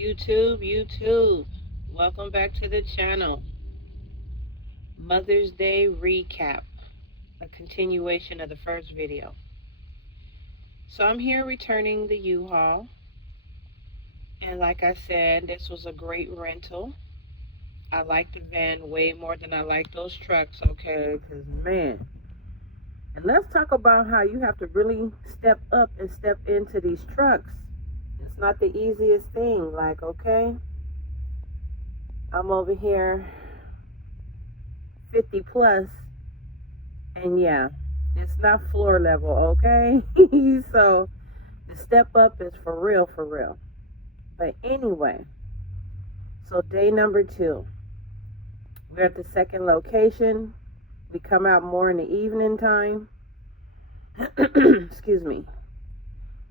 YouTube, welcome back to the channel. Mother's Day recap, a continuation of the first video. So I'm here returning the U-Haul, and like I said, this was a great rental. I like the van way more than I like those trucks, okay? Because man, and let's talk about how you have to really step up and step into these trucks. It's not the easiest thing, like, okay, I'm over here 50 plus, and yeah, it's not floor level, okay? So the step up is for real, for real. But anyway, so day number 2, we're at the second location. We come out more in the evening time. Excuse me.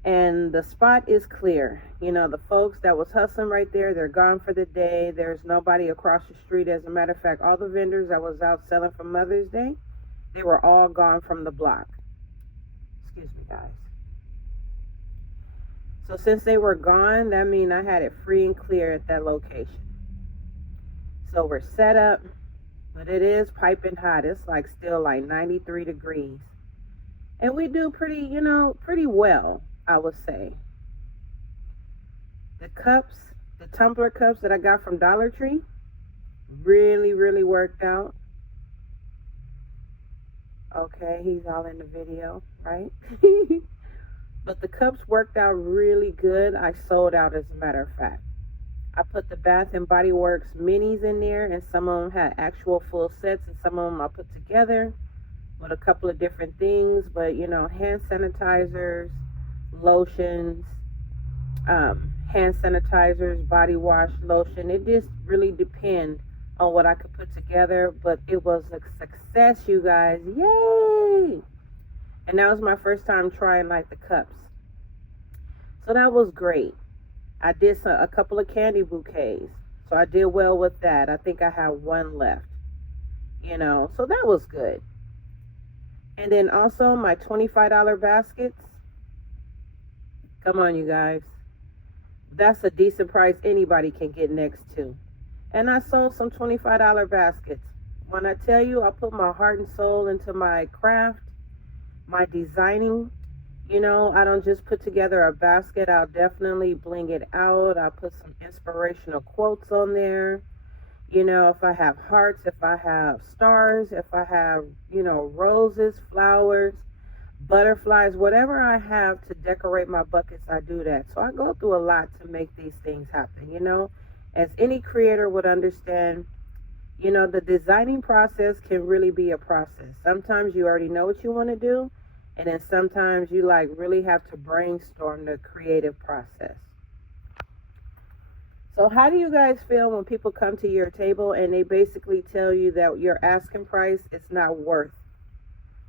And the spot is clear. You know, the folks that was hustling right there, they're gone for the day. There's nobody across the street. As a matter of fact, all the vendors that was out selling for Mother's Day, they were all gone from the block. Excuse me, guys. So since they were gone, that means I had it free and clear at that location. So we're set up, but it is piping hot. It's like still like 93 degrees. And we do pretty well, I would say. The cups, the tumbler cups that I got from Dollar Tree, really worked out. Okay, he's all in the video, right? But the cups worked out really good. I sold out, as a matter of fact. I put the Bath and Body Works minis in there, and some of them had actual full sets, and some of them I put together with a couple of different things. But hand sanitizers, lotions, hand sanitizers, body wash, lotion. It just really depends on what I could put together. But it was a success, you guys. Yay! And that was my first time trying like the cups. So that was great. I did a couple of candy bouquets. So I did well with that. I think I have one left. So that was good. And then also my $25 baskets. Come on, you guys. That's a decent price anybody can get next to. And I sold some $25 baskets. When I tell you I put my heart and soul into my craft, my designing, I don't just put together a basket. I'll definitely bling it out. I'll put some inspirational quotes on there. If I have hearts, if I have stars, if I have, roses, flowers, butterflies, whatever I have to decorate my buckets, I do that. So I go through a lot to make these things happen, As any creator would understand, the designing process can really be a process. Sometimes you already know what you want to do, and then sometimes you really have to brainstorm the creative process. So how do you guys feel when people come to your table and they basically tell you that your asking price is not worth?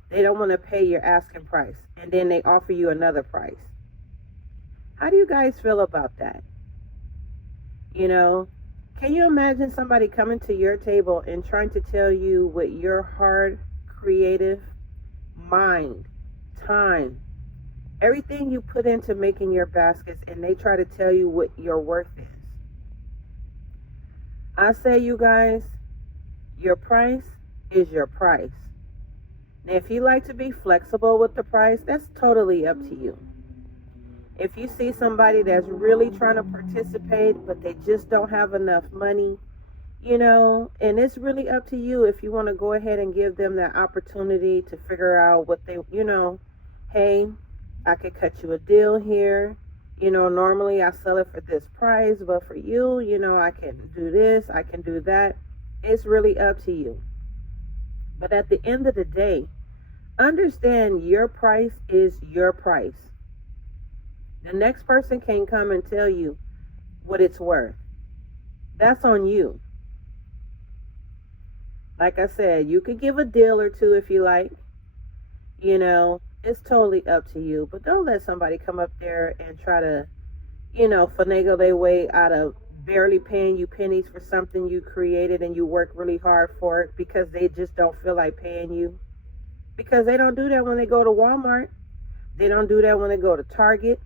They don't want to pay your asking price, and then they offer you another price. How do you guys feel about that? Can you imagine somebody coming to your table and trying to tell you what your hard, creative mind, time, everything you put into making your baskets, and they try to tell you what your worth is? I say, you guys, your price is your price. Now, if you like to be flexible with the price, that's totally up to you. If you see somebody that's really trying to participate, but they just don't have enough money, and it's really up to you if you want to go ahead and give them that opportunity to figure out what they, hey, I could cut you a deal here. Normally I sell it for this price, but for you, I can do this, I can do that. It's really up to you. But at the end of the day, understand your price is your price. The next person can come and tell you what it's worth. That's on you. Like I said, you could give a deal or two if you like. It's totally up to you. But don't let somebody come up there and try to, finagle their way out of barely paying you pennies for something you created and you work really hard for it, because they just don't feel like paying you. Because they don't do that when they go to Walmart. They don't do that when they go to Target.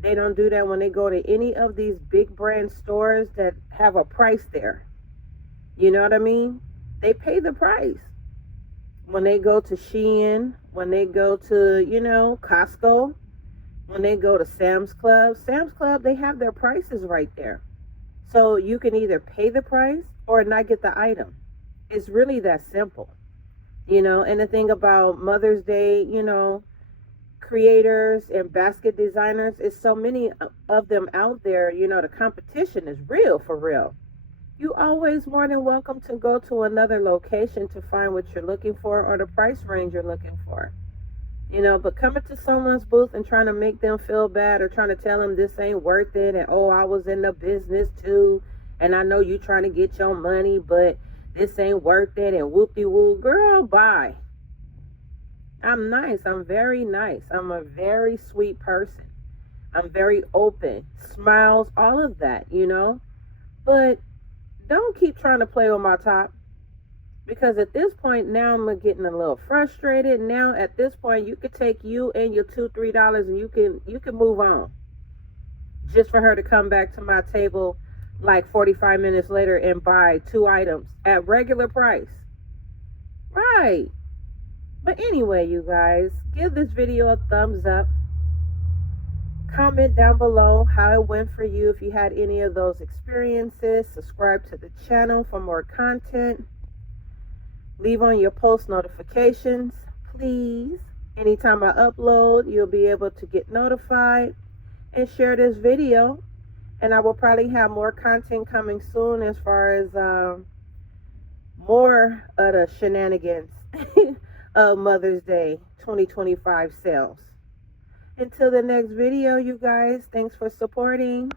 They don't do that when they go to any of these big brand stores that have a price there. You know what I mean? They pay the price. When they go to Shein, when they go to, Costco, when they go to Sam's Club, they have their prices right there. So you can either pay the price or not get the item. It's really that simple. And the thing about Mother's Day, creators and basket designers, is so many of them out there. The competition is real, for real. You always more than welcome to go to another location to find what you're looking for or the price range you're looking for. But coming to someone's booth and trying to make them feel bad or trying to tell them this ain't worth it and, oh, I was in the business too and I know you trying to get your money, but this ain't worth it and whoop-de-woo, girl, bye. I'm nice. I'm very nice. I'm a very sweet person. I'm very open, smiles, all of that, But don't keep trying to play with my top. Because at this point, now I'm getting a little frustrated. Now, at this point, you could take you and your $2-3 and you can move on. Just for her to come back to my table like 45 minutes later and buy 2 items at regular price. Right. But anyway, you guys, give this video a thumbs up. Comment down below how it went for you if you had any of those experiences. Subscribe to the channel for more content. Leave on your post notifications, please. Anytime I upload, you'll be able to get notified. And share this video. And I will probably have more content coming soon as far as more of the shenanigans of Mother's Day 2025 sales. Until the next video, you guys, thanks for supporting.